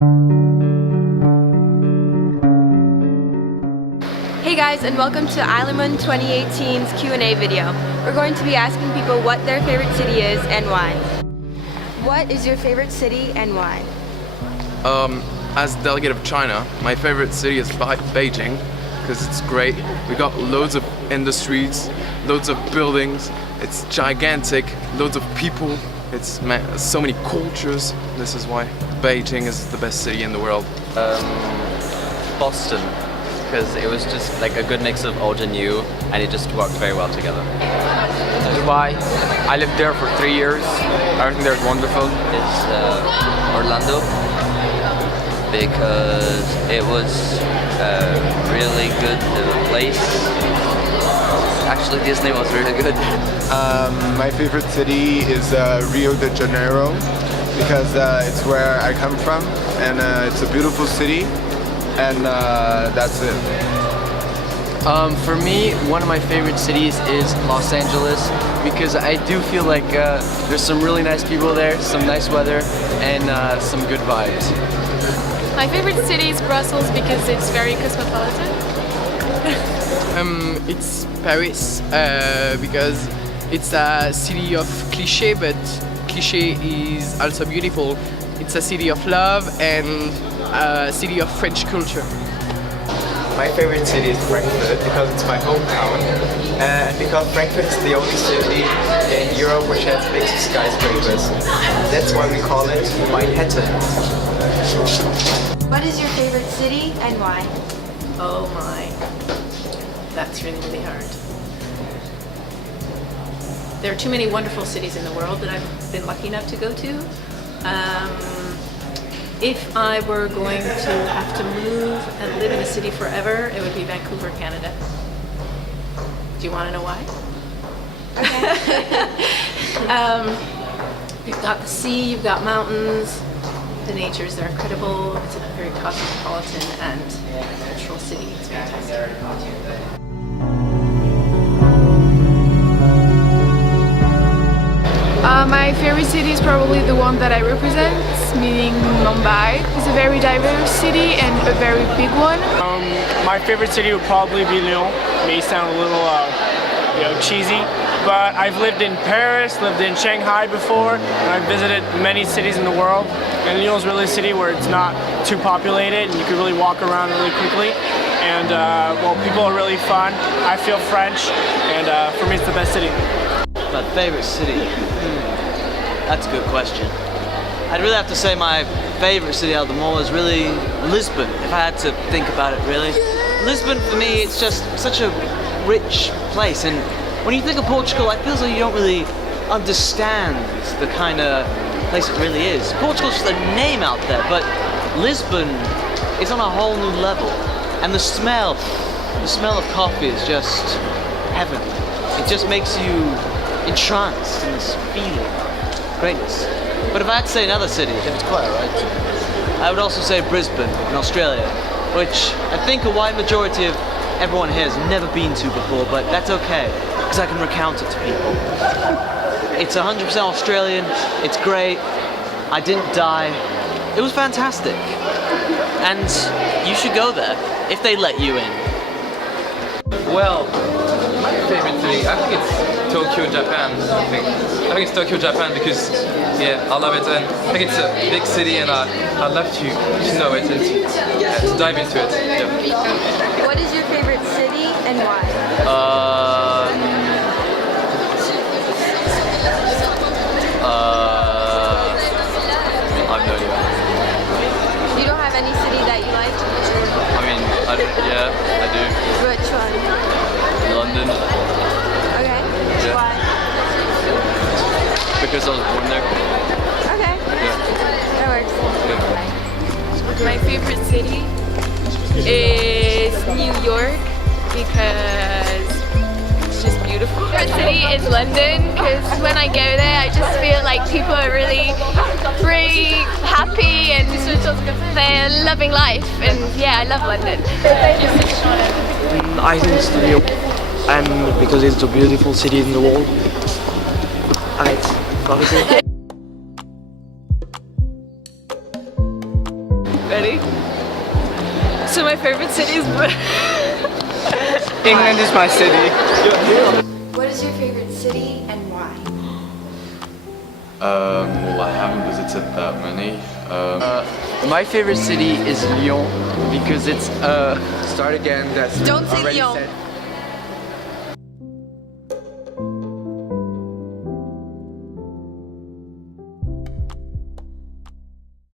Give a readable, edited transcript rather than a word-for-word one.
Hey guys, and welcome to Ilymun 2018's Q&A video. We're going to be asking people what their favorite city is and why. What is your favorite city and why? As delegate of China, my favorite city is Beijing because it's great. We got loads of industries, loads of buildings. It's gigantic, loads of people. It's so many cultures. This is why Beijing is the best city in the world. Boston, because it was just like a good mix of old and new, and it just worked very well together. Dubai. I lived there for 3 years. Everything there is wonderful. It's Orlando, because it was really good place. Actually, Disney was really good. My favorite city is Rio de Janeiro, because it's where I come from, and it's a beautiful city, and that's it. For me, one of my favorite cities is Los Angeles, because I do feel like there's some really nice people there, some nice weather, and some good vibes. My favorite city is Brussels because it's very cosmopolitan. It's Paris because it's a city of cliché, but cliché is also beautiful. It's a city of love and a city of French culture. My favorite city is Frankfurt because it's my hometown, and because Frankfurt is the only city in Europe which has big skyscrapers. That's why we call it Manhattan. What is your favorite city and why? Oh my, that's really, really hard. There are too many wonderful cities in the world that I've been lucky enough to go to. If I were going to have to move and live in a city forever, it would be Vancouver, Canada. Do you want to know why? You've got the sea, you've got mountains, the natures, they're incredible. It's a very cosmopolitan and cultural city. It's fantastic. My favorite city is probably the one that I represent, meaning Mumbai. It's a very diverse city and a very big one. My favorite city would probably be Lyon. It may sound a little cheesy, but I've lived in Paris, lived in Shanghai before, and I've visited many cities in the world. And Lyon's really a city where it's not too populated and you can really walk around really quickly. And well, people are really fun. I feel French, and for me it's the best city. My favorite city? That's a good question. I'd really have to say my favorite city out of them all is really Lisbon, if I had to think about it really. Lisbon for me, it's just such a rich place, and when you think of Portugal, I feel as though you don't really understand the kind of place it really is. Portugal's just a name out there, but Lisbon is on a whole new level, and the smell of coffee is just heaven. It just makes you entranced in this feeling of greatness. But if I had to say another city, if it's quiet, right? I would also say Brisbane in Australia, which I think a wide majority of everyone here has never been to before, but that's okay, because I can recount it to people. It's 100% Australian, it's great, I didn't die, it was fantastic. And you should go there, if they let you in. Well, my favorite city, I think it's Tokyo, Japan. I think it's Tokyo, Japan because yeah, I love it, and I think it's a big city, and I'd love to know it and to dive into it. Yeah. What is your favorite city and why? I've no idea. You don't have any city that you like? I mean, yeah, I do. Which one? London. Okay. Yeah. Why? Because I was born there. Okay. Yeah. That works. Yeah. My favorite city is New York because it's just beautiful. My favorite city is London because when I go there I just feel like people are really free, happy, and they're loving life, and yeah, I love London. I think it's New York, because it's a beautiful city in the world. And it's Ready? So my favorite city is England is my city. What is your favorite city and why? Well, I haven't visited that many. My favorite city is Lyon because it's Start again. That's Don't say already Lyon. said.